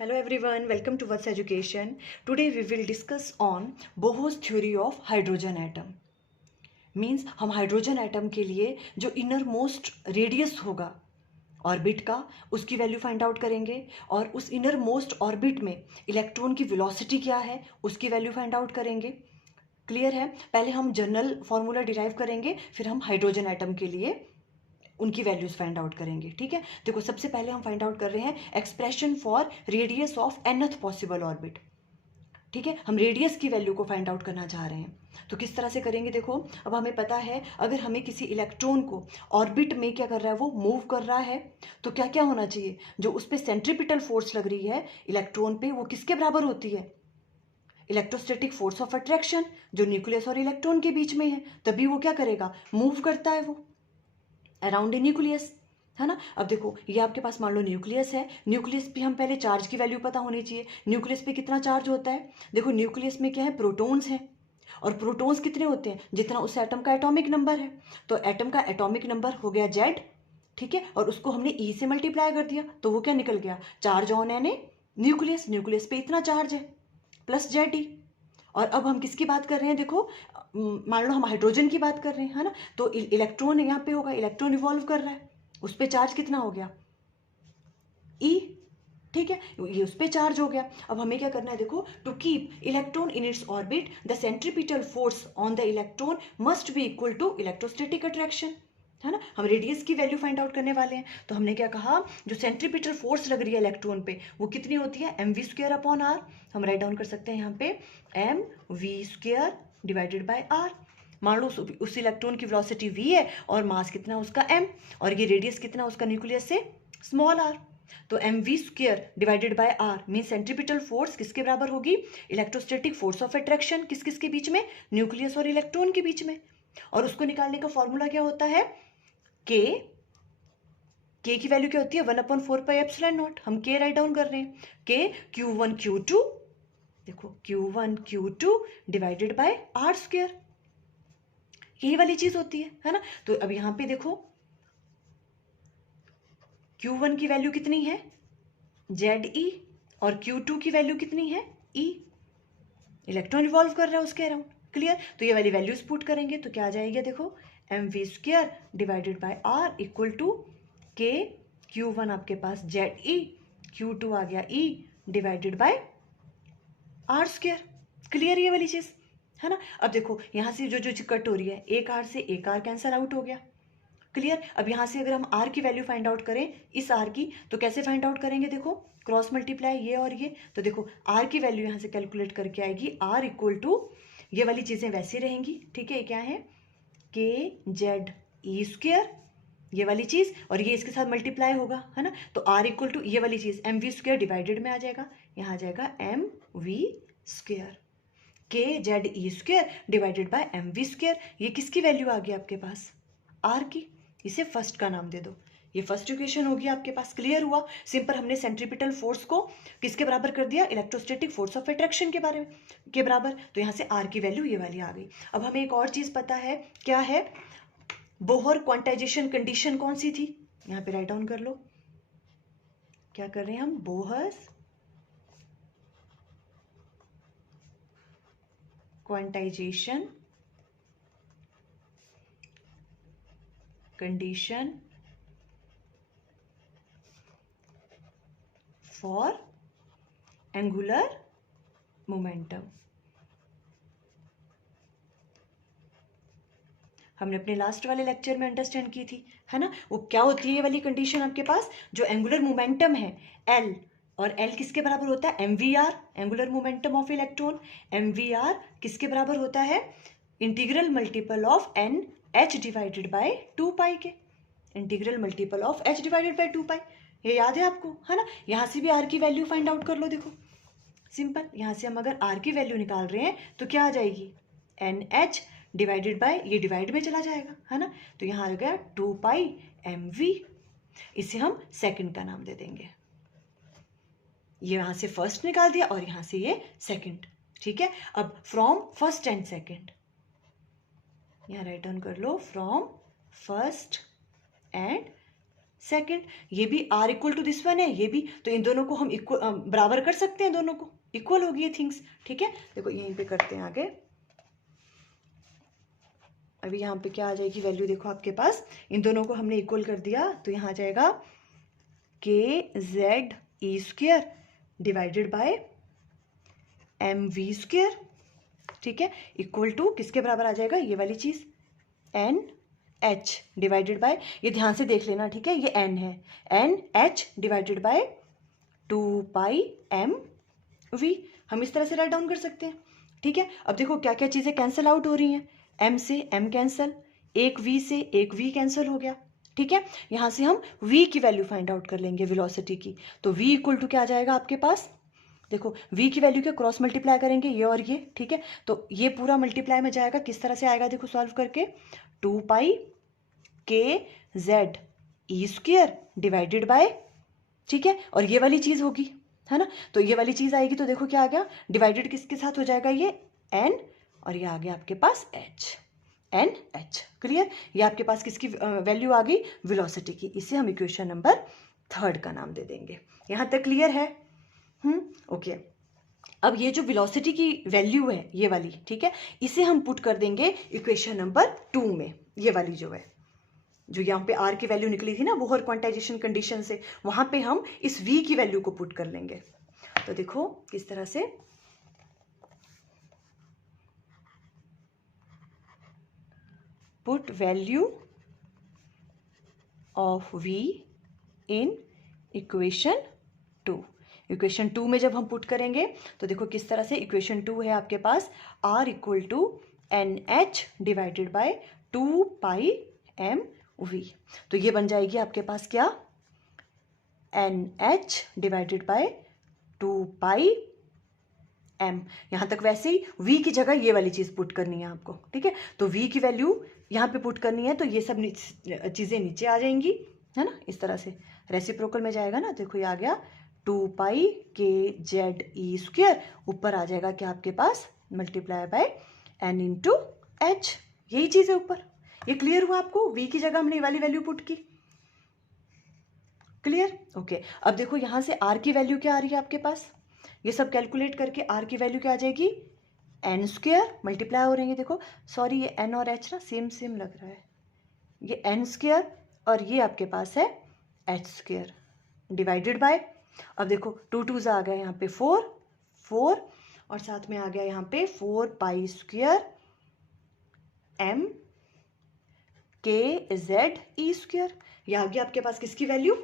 Hello everyone, welcome to What's Education. Today we will discuss on Bohr's theory of hydrogen atom. Means हम hydrogen atom के लिए जो inner most radius होगा orbit का, उसकी value find out करेंगे और उस इनर मोस्ट ऑर्बिट में इलेक्ट्रॉन की वेलोसिटी क्या है उसकी वैल्यू फाइंड आउट करेंगे. क्लियर है? पहले हम जनरल फॉर्मूला डिराइव करेंगे, फिर हम हाइड्रोजन एटम के लिए उनकी वैल्यूज फाइंड आउट करेंगे. ठीक है, देखो सबसे पहले हम फाइंड आउट कर रहे हैं expression for radius of nth possible orbit. ठीक है, हम रेडियस की वैल्यू को फाइंड आउट करना चाह रहे हैं. तो किस तरह से करेंगे? देखो, अब हमें पता है अगर हमें किसी इलेक्ट्रॉन को ऑर्बिट में क्या कर रहा है, वो मूव कर रहा है, तो क्या क्या होना चाहिए? जो उस पर सेंट्रीपिटल फोर्स लग रही है इलेक्ट्रॉन पे, वो किसके बराबर होती है? इलेक्ट्रोस्टैटिक फोर्स ऑफ अट्रैक्शन, जो न्यूक्लियस और इलेक्ट्रॉन के बीच में है, तभी वो क्या करेगा, मूव करता है वो अराउंड ए न्यूक्लियस, है ना. अब देखो, ये आपके पास मान लो न्यूक्लियस है. न्यूक्लियस पे हम पहले चार्ज की वैल्यू पता होनी चाहिए. न्यूक्लियस पे कितना चार्ज होता है? देखो, न्यूक्लियस में क्या है, प्रोटॉन्स हैं. और प्रोटॉन्स कितने होते हैं? जितना उस एटम का एटॉमिक नंबर है. तो एटम का एटॉमिक नंबर हो गया Z. ठीक है, और उसको हमने E से मल्टीप्लाई कर दिया, तो वो क्या निकल गया, charge on an a nucleus. Nucleus पे इतना चार्ज है प्लस ZE. और अब हम किसकी बात कर रहे हैं? देखो, मान लो हम हाइड्रोजन की बात कर रहे हैं, है ना. तो इलेक्ट्रॉन यहाँ पे होगा, इलेक्ट्रॉन रिवॉल्व कर रहा है, उस पर चार्ज कितना हो गया, E. ठीक है, ये उस पर चार्ज हो गया. अब हमें क्या करना है? देखो, to keep electron in its orbit the centripetal force on the electron must be equal to electrostatic attraction, है ना. हम रेडियस की वैल्यू फाइंड आउट करने वाले हैं. तो हमने क्या कहा, जो सेंट्रीपिटल फोर्स लग रही है इलेक्ट्रॉन पे, वो कितनी होती है, mv² r. हम राइट डाउन कर सकते हैं यहाँ पे mv² डिवाइडेड बाय r. मान लो उस इलेक्ट्रॉन की वेलोसिटी v है और मास कितना उसका m, और ये रेडियस कितना उसका न्यूक्लियस से स्मॉल r. तो mv² divided by r mean centripetal force किसके बराबर होगी, इलेक्ट्रोस्टैटिक फोर्स ऑफ अट्रैक्शन. किस किस के बीच में, न्यूक्लियस और इलेक्ट्रॉन के बीच में. और उसको निकालने का फॉर्मूला क्या होता है, के की वैल्यू क्या होती है, 1/4πε0. हम के राइट डाउन कर रहे हैं, के Q1 Q2, देखो Q1 Q2 divided by r², यही वाली चीज होती है ना. तो अब यहां पे देखो, Q1 की वैल्यू कितनी है, ZE, और Q2 की वैल्यू कितनी है, E. इलेक्ट्रॉन रिवॉल्व कर रहा है उसके अराउंड. क्लियर? तो ये वाली वैल्यूज पुट करेंगे तो क्या आ जाएगी, देखो mv² divided by r equal to k Q1 आपके पास ZE, Q2 आ गया E divided by r². Clear ये वाली चीज, है ना. अब देखो, यहाँ से जो जो कट हो रही है, एक r से एक r कैंसिल आउट हो गया. क्लियर? अब यहाँ से अगर हम r की वैल्यू फाइंड आउट करें इस r की, तो कैसे फाइंड आउट करेंगे? देखो, क्रॉस मल्टीप्लाई ये और ये. तो देखो, r की वैल्यू यहाँ से कैलकुलेट करके आएगी r इक्वल टू, ये वाली चीजें वैसी रहेंगी. ठीक है, ये क्या है, KZE², ये वाली चीज, और ये इसके साथ मल्टीप्लाई होगा, है ना. तो r इक्वल टू ये वाली चीज mv² डिवाइडेड में आ जाएगा, यहाँ आ जाएगा mv², KZE² divided by mv². ये किसकी वैल्यू आ गई आपके पास, r की. इसे फर्स्ट का नाम दे दो, ये फर्स्ट इक्वेशन होगी आपके पास. क्लियर हुआ? सिंपल, हमने सेंट्रीपिटल फोर्स को किसके बराबर कर दिया, इलेक्ट्रोस्टैटिक फोर्स ऑफ अट्रैक्शन के बारे में के बराबर. तो यहाँ से r की वैल्यू ये वाली आ गई. अब हमें एक और चीज पता है, क्या है, बोहर क्वांटाइजेशन कंडीशन कौन सी थी, यहाँ पे राइट डाउन कर लो. क्या कर रहे हैं हम, Bohr's quantization condition for angular momentum. हमने अपने लास्ट वाले लेक्चर में अंडरस्टैंड की थी, है ना. वो क्या होती है ये वाली कंडीशन आपके पास, जो एंगुलर मोमेंटम है L, और L किसके बराबर होता है, mvr, angular momentum of electron. mvr किसके बराबर होता है, integral multiple of NH divided by 2π के, integral multiple of H divided by 2π. ये याद है आपको, है ना. यहाँ से भी r की वैल्यू फाइंड आउट कर लो. देखो सिंपल, यहाँ से हम अगर r की वैल्यू निकाल रहे हैं तो क्या आ जाएगी, NH डिवाइडेड बाय, ये डिवाइड में चला जाएगा, है ना. तो यहाँ आ गया 2πmv. इसे हम सेकंड का नाम दे देंगे. ये यहाँ से फर्स्ट निकाल दिया और यहाँ से ये सेकंड. ठीक है, अब फ्रॉम फर्स्ट एंड सेकंड, यहाँ राइट डाउन कर लो, फ्रॉम फर्स्ट एंड सेकंड, ये भी r equal to this one है, ये भी, तो इन दोनों को हम इक्वल बराबर कर सकते हैं, दोनों को इक्वल होगी ये थिंग्स, ठीक है। देखो यहीं पे करते हैं आगे। अभी यहाँ पे क्या आ जाएगी वैल्यू, देखो आपके पास इन दोनों को हमने इक्वल कर दिया, तो यहाँ आ जाएगा kz² डिवाइडेड बाय mv², ठीक है, इक्वल टू किसके बराबर आ जाएगा, ये वाली चीज NH डिवाइडेड बाय, ये ध्यान से देख लेना, ठीक है, ये N है, NH डिवाइडेड बाय 2πmv, हम इस तरह से राइट डाउन कर सकते हैं, ठीक है। अब देखो क्या क्या चीजें कैंसिल आउट हो रही हैं, m से m कैंसिल, एक v से एक v कैंसिल हो गया, ठीक है। यहां से हम v की वैल्यू फाइंड आउट कर लेंगे वेलोसिटी की, तो v इक्वल टू क्या आ जाएगा आपके पास, देखो v की वैल्यू के क्रॉस मल्टीप्लाई करेंगे ये और ये, ठीक है, तो ये पूरा मल्टीप्लाई में जाएगा, किस तरह से आएगा देखो सॉल्व करके, 2πkze² डिवाइडेड बाय, ठीक है, और ये वाली चीज होगी, है ना, तो ये वाली चीज आएगी, तो देखो क्या आ गया, डिवाइडेड किसके साथ हो जाएगा, ये n, और ये आ गया आपके पास h, NH, क्लियर। ये आपके पास किसकी वैल्यू आ गई, वेलोसिटी की, इसे हम इक्वेशन नंबर 3 का नाम दे देंगे। यहां तक क्लियर है, ओके। अब ये जो वेलोसिटी की वैल्यू है ये वाली, ठीक है, इसे हम पुट कर देंगे इक्वेशन नंबर 2 में, ये वाली जो है, जो यहाँ पे r की वैल्यू निकली थी ना बोहर क्वांटाइजेशन कंडीशन से, वहां पे हम इस v की वैल्यू को पुट कर लेंगे। तो देखो किस तरह से, put value of v in equation 2, equation 2 में जब हम पुट करेंगे तो देखो किस तरह से, इक्वेशन 2 है आपके पास r equal to NH divided by 2πmv, तो ये बन जाएगी आपके पास क्या, NH डिवाइडेड बाय 2πm, यहां तक वैसे ही v की जगह ये वाली चीज पुट करनी है आपको, ठीक है, तो v की वैल्यू यहाँ पे पुट करनी है, तो ये सब चीजें नीचे आ जाएंगी, है ना, इस तरह से रेसिप्रोकल में जाएगा ना, देखो ये आ गया 2πkze², ऊपर आ जाएगा क्या आपके पास, multiply by n into h, यही चीज है ऊपर। ये क्लियर हुआ आपको, v की जगह हमने ये वाली वैल्यू पुट की, क्लियर, ओके। अब देखो यहां से r की वैल्यू क्या आ रही है आपके पास, ये सब कैलकुलेट करके r की वैल्यू क्या आ जाएगी, n² मल्टीप्लाई हो रही है, देखो सॉरी ये n और h ना सेम सेम लग रहा है, ये n² और ये आपके पास है h² डिवाइडेड बाय, अब देखो 2 2 आ गया यहाँ पे 4 4, और साथ में आ गया यहाँ पे 4π² m kze², ये आ गया आपके पास किसकी वैल्यू,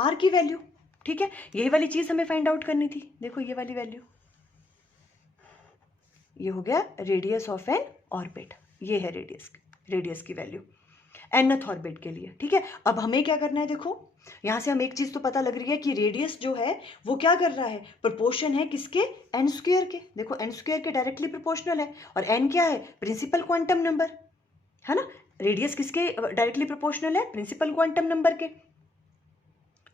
r की वैल्यू, ठीक है। यही वाली चीज हमें फाइंड आउट करनी थी, देखो ये वाली वैल्यू, ये हो गया रेडियस ऑफ एन ऑर्बिट, ये है रेडियस की वैल्यू nth ऑर्बिट के लिए, ठीक है। अब हमें क्या करना है, देखो यहां से हम एक चीज तो पता लग रही है कि रेडियस जो है वो क्या कर रहा है, प्रोपोर्शन है किसके, n² के, देखो n² के डायरेक्टली प्रोपोर्शनल है, और n क्या है, प्रिंसिपल क्वांटम नंबर, है ना, रेडियस किसके डायरेक्टली प्रोपोर्शनल है, प्रिंसिपल क्वांटम नंबर के,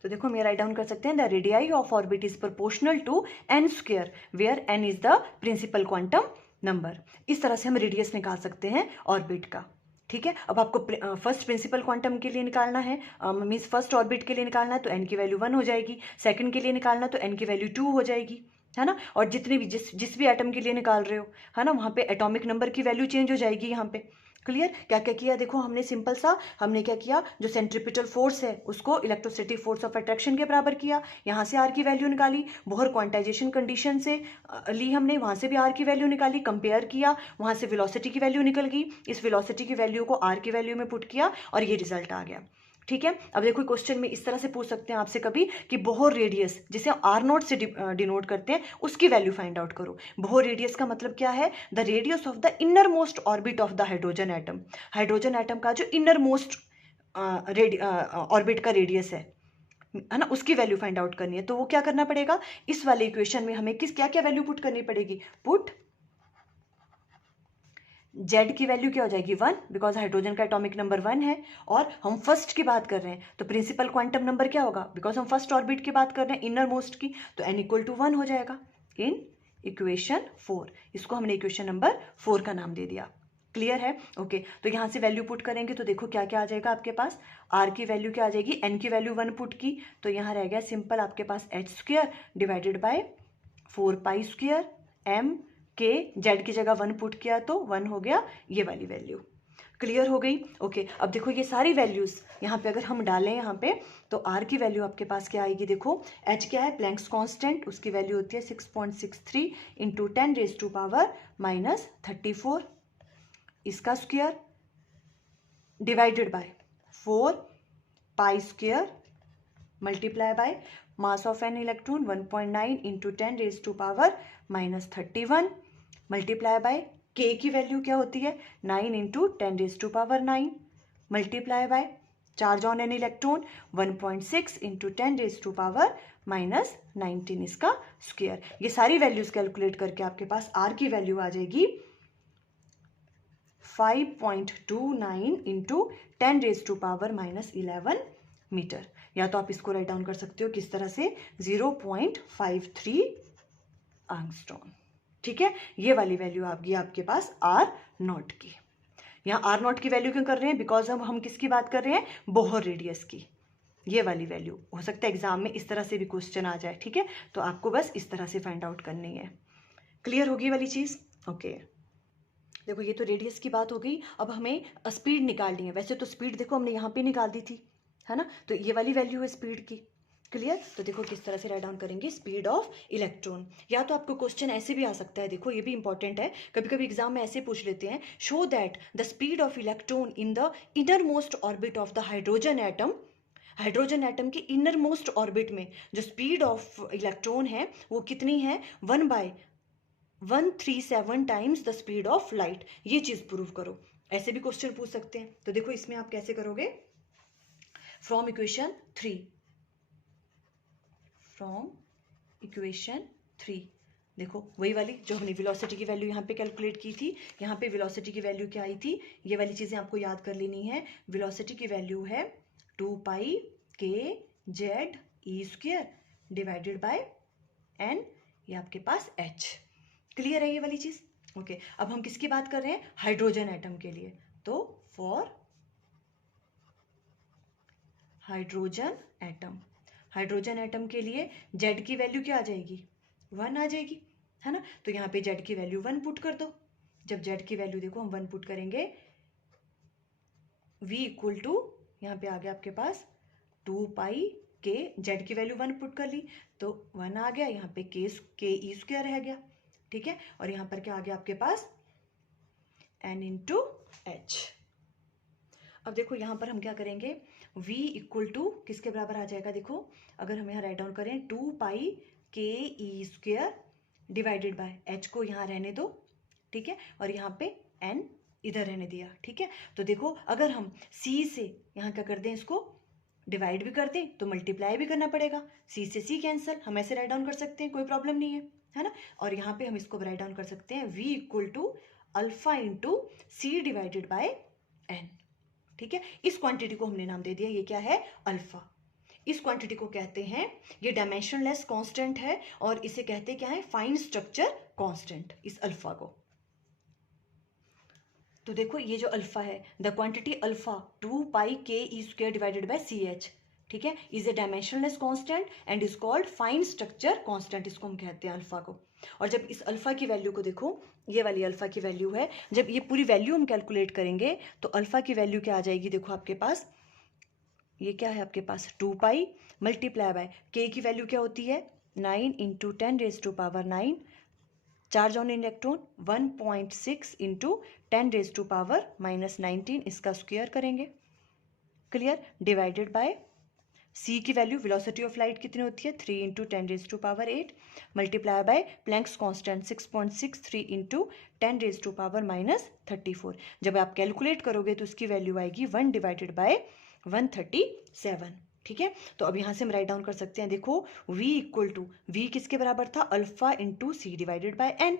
तो देखो हम ये राइट डाउन कर सकते हैं, the radii of orbit is proportional to n² where n is the principal quantum number, इस तरह से हम रेडियस निकाल सकते हैं ऑर्बिट का, ठीक है। अब आपको फर्स्ट प्रिंसिपल क्वांटम के लिए निकालना है, मीन्स फर्स्ट ऑर्बिट के लिए निकालना है तो n की वैल्यू 1 हो जाएगी, सेकंड के लिए निकालना तो n की वैल्यू 2 हो जाएगी, है ना, और जितने भी जिस भी एटम के लिए निकाल रहे हो, है ना, वहां पे एटॉमिक नंबर की वैल्यू चेंज हो जाएगी यहाँ पे, क्लियर। क्या क्या किया, देखो हमने सिंपल सा, हमने क्या किया, जो सेंट्रीपिटल फोर्स है उसको इलेक्ट्रोस्टैटिक फोर्स ऑफ अट्रैक्शन के बराबर किया, यहाँ से आर की वैल्यू निकाली, बोहर क्वांटाइजेशन कंडीशन से ली हमने, वहां से भी आर की वैल्यू निकाली, कंपेयर किया, वहां से वेलोसिटी की वैल्यू निकल गई, इस वेलोसिटी की वैल्यू को आर की वैल्यू में पुट किया और ये रिजल्ट आ गया, ठीक है। अब देखो क्वेश्चन में इस तरह से पूछ सकते हैं आपसे कभी कि बोहर रेडियस जिसे r0 से डिनोट करते हैं उसकी वैल्यू फाइंड आउट करो। बोहर रेडियस का मतलब क्या है, the radius of the inner most orbit of the hydrogen atom, hydrogen atom का जो इनर मोस्ट ऑर्बिट का रेडियस है ना, उसकी वैल्यू फाइंड आउट करनी है। तो वो क्या करना पड़ेगा, इस वाले इक्वेशन में हमें क्या क्या वैल्यू पुट करनी पड़ेगी, पुट Z की वैल्यू क्या हो जाएगी 1, बिकॉज हाइड्रोजन का एटॉमिक नंबर 1 है, और हम फर्स्ट की बात कर रहे हैं तो प्रिंसिपल क्वांटम नंबर क्या होगा, बिकॉज हम फर्स्ट ऑर्बिट की बात कर रहे हैं इनर मोस्ट की, तो n इक्वल टू 1 हो जाएगा इन इक्वेशन 4, इसको हमने इक्वेशन नंबर 4 का नाम दे दिया, क्लियर है? ओके, तो यहाँ से वैल्यू पुट करेंगे तो देखो क्या क्या आ जाएगा आपके पास। आर की वैल्यू क्या आ जाएगी, एन की वैल्यू 1 पुट की तो यहाँ रह गया सिंपल आपके पास H square divided by 4 pi square M के, जेड की जगह 1 पुट किया तो 1 हो गया ये वाली वैल्यू। क्लियर हो गई? ओके, अब देखो ये सारी वैल्यूज यहाँ पे अगर हम डालें यहाँ पे तो आर की वैल्यू आपके पास क्या आएगी, देखो एच क्या है, प्लैंक्स कांस्टेंट, उसकी वैल्यू होती है 6.63 इंटू 10⁻⁻34 इसका square divided by 4 pi square multiply by mass of an electron 1.9 into 10⁻⁻31 multiply by के की वैल्यू क्या होती है 9 into 10⁻9 multiply by charge on an electron 1.6 into 10⁻⁻19 इसका स्क्वायर। ये सारी वैल्यूज कैलकुलेट करके आपके पास आर की वैल्यू आ जाएगी 5.29 इंटू 10⁻⁻11 मीटर। या तो आप इसको राइट डाउन कर सकते हो किस तरह से 0.53 एंगस्ट्रॉम। ठीक है, ये वाली वैल्यू आ गई आपके पास आर नॉट की। यहाँ आर नॉट की वैल्यू क्यों कर रहे हैं, बिकॉज हम किसकी बात कर रहे हैं, बोहर रेडियस की। ये वाली वैल्यू हो सकता है एग्जाम में इस तरह से भी क्वेश्चन आ जाए। ठीक है, तो आपको बस इस तरह से फाइंड आउट करनी है। क्लियर होगी वाली चीज? ओके, देखो ये तो रेडियस की बात हो गई। अब हमें स्पीड निकालनी है। वैसे तो स्पीड देखो हमने यहाँ पे निकाल दी थी, है ना, तो ये वाली वैल्यू है स्पीड की। क्लियर? तो देखो किस तरह से राइट डाउन करेंगे, स्पीड ऑफ इलेक्ट्रॉन। या तो आपको क्वेश्चन ऐसे भी आ सकता है, देखो ये भी इंपॉर्टेंट है, कभी कभी एग्जाम में ऐसे पूछ लेते हैं, show that the speed of electron in the inner most orbit of the hydrogen atom. Hydrogen atom के इनर मोस्ट ऑर्बिट में जो स्पीड ऑफ इलेक्ट्रॉन है वो कितनी है, 1/137 times the speed of light. ये चीज प्रूव करो। ऐसे भी क्वेश्चन पूछ सकते हैं। तो देखो इसमें आप कैसे करोगे, फ्रॉम इक्वेशन 3 देखो वही वाली जो हमने वेलोसिटी की वैल्यू यहाँ पे कैलकुलेट की थी, यहाँ पे वेलोसिटी की वैल्यू क्या आई थी, ये वाली चीजें आपको याद कर लेनी है। वेलोसिटी की वैल्यू है 2 pi k Z e square divided by n, ये आपके पास एच। क्लियर है ये वाली चीज? ओके, अब हम किसकी बात कर रहे हैं, हाइड्रोजन एटम के लिए। तो फॉर हाइड्रोजन एटम के लिए जेड की वैल्यू क्या आ जाएगी, 1 आ जाएगी, है ना। तो यहाँ पे जेड की वैल्यू 1 पुट कर दो। जब जेड की वैल्यू देखो हम 1 पुट करेंगे, v इक्वल टू यहाँ पे आ गया आपके पास 2 पाई के, जेड की वैल्यू 1 पुट कर ली तो 1 आ गया, यहाँ पे के ई स्क्वायर रह गया। ठीक है, और यहाँ पर क्या आ गया आपके पास n इंटू एच। अब देखो यहाँ पर हम क्या करेंगे, v इक्वल टू किसके बराबर आ जाएगा, देखो अगर हम यहाँ राइट डाउन करें 2 पाई के E square divided by H को यहाँ रहने दो, ठीक है, और यहाँ पे n इधर रहने दिया। ठीक है, तो देखो अगर हम c से यहाँ क्या कर दें, इसको डिवाइड भी कर दें तो मल्टीप्लाई भी करना पड़ेगा। c से c कैंसिल, हम ऐसे राइट डाउन कर सकते हैं, कोई प्रॉब्लम नहीं है ना। और यहाँ पे हम इसको राइट डाउन कर सकते हैं v equal to alpha into c divided by n. ठीक है, इस क्वांटिटी को हमने नाम दे दिया, ये क्या है, अल्फा। इस क्वांटिटी को कहते हैं, ये डायमेंशनलेस कांस्टेंट है और इसे कहते क्या है, फाइन स्ट्रक्चर कांस्टेंट, इस अल्फा को। तो देखो ये जो अल्फा है, द क्वांटिटी अल्फा 2 पाई के E square divided by C H, ठीक है, is a dimensionless constant and is called fine structure constant, इसको हम कहते हैं अल्फा को। और जब इस अल्फा की वैल्यू को देखो, ये वाली अल्फा की वैल्यू है, जब ये पूरी वैल्यू हम कैलकुलेट करेंगे तो अल्फा की वैल्यू क्या आ जाएगी, देखो आपके पास ये क्या है, आपके पास 2 पाई मल्टीप्लाई बाय के की वैल्यू क्या होती है 9 into 10⁻⁹, charge on electron 1.6 into 10⁻⁻19, इसका स्क्वायर करेंगे। क्लियर? डिवाइडेड बाय c की वैल्यू वेलोसिटी ऑफ लाइट कितनी होती है 3 into 10⁸, multiply by Planck's constant 6.63 into 10⁻⁻34। जब आप कैलकुलेट करोगे तो उसकी वैल्यू आएगी 1 डिवाइडेड बाय 137। ठीक है, तो अब यहाँ से हम राइट डाउन कर सकते हैं, देखो v इक्वल टू, v किसके बराबर था, alpha into c divided by n.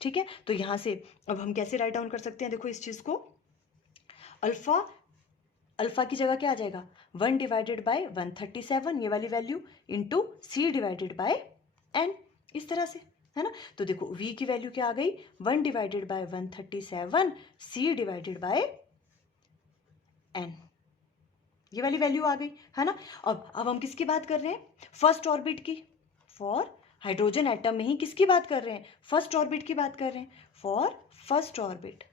ठीक है, तो यहाँ से अब हम कैसे राइट डाउन कर सकते हैं, देखो इस चीज को, अल्फा की जगह क्या आ जाएगा 1 डिवाइडेड बाय 137, ये वाली value, into c divided by n, इस तरह से, है ना। तो देखो v की वैल्यू क्या आ गई, 1 divided by 137 c divided by n, ये वाली वैल्यू आ गई, है ना। अब हम किसकी बात कर रहे हैं, फर्स्ट ऑर्बिट की। फॉर हाइड्रोजन एटम में ही किसकी बात कर रहे हैं, फर्स्ट ऑर्बिट की बात कर रहे हैं। For first orbit,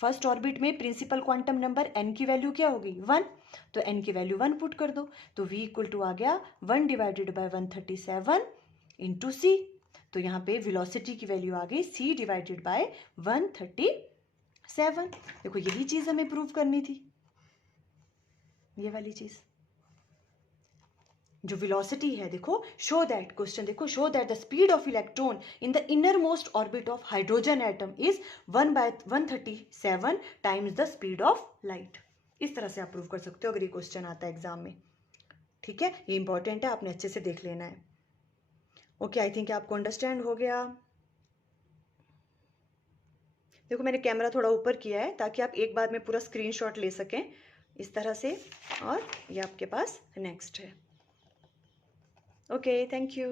first orbit में प्रिंसिपल क्वांटम नंबर n की वैल्यू क्या होगी, 1, तो n की वैल्यू 1 पुट कर दो, तो v इक्वल टू आ गया 1 डिवाइडेड बाय 137 इंटू सी। तो यहाँ पे वेलोसिटी की वैल्यू आ गई c डिवाइडेड बाय 137। देखो यही चीज हमें प्रूव करनी थी, ये वाली चीज जो वेलोसिटी है। देखो शो दैट, क्वेश्चन देखो, show that the speed of electron in the inner most orbit of hydrogen atom is 1/137 times the speed of light. इस तरह से आप प्रूव कर सकते हो अगर ये क्वेश्चन आता है एग्जाम में। ठीक है, ये इंपॉर्टेंट है, आपने अच्छे से देख लेना है। ओके, आई थिंक आपको अंडरस्टैंड हो गया। देखो मैंने कैमरा थोड़ा ऊपर किया है ताकि आप एक बार में पूरा स्क्रीनशॉट ले सकें इस तरह से, और ये आपके पास नेक्स्ट है। Okay, thank you.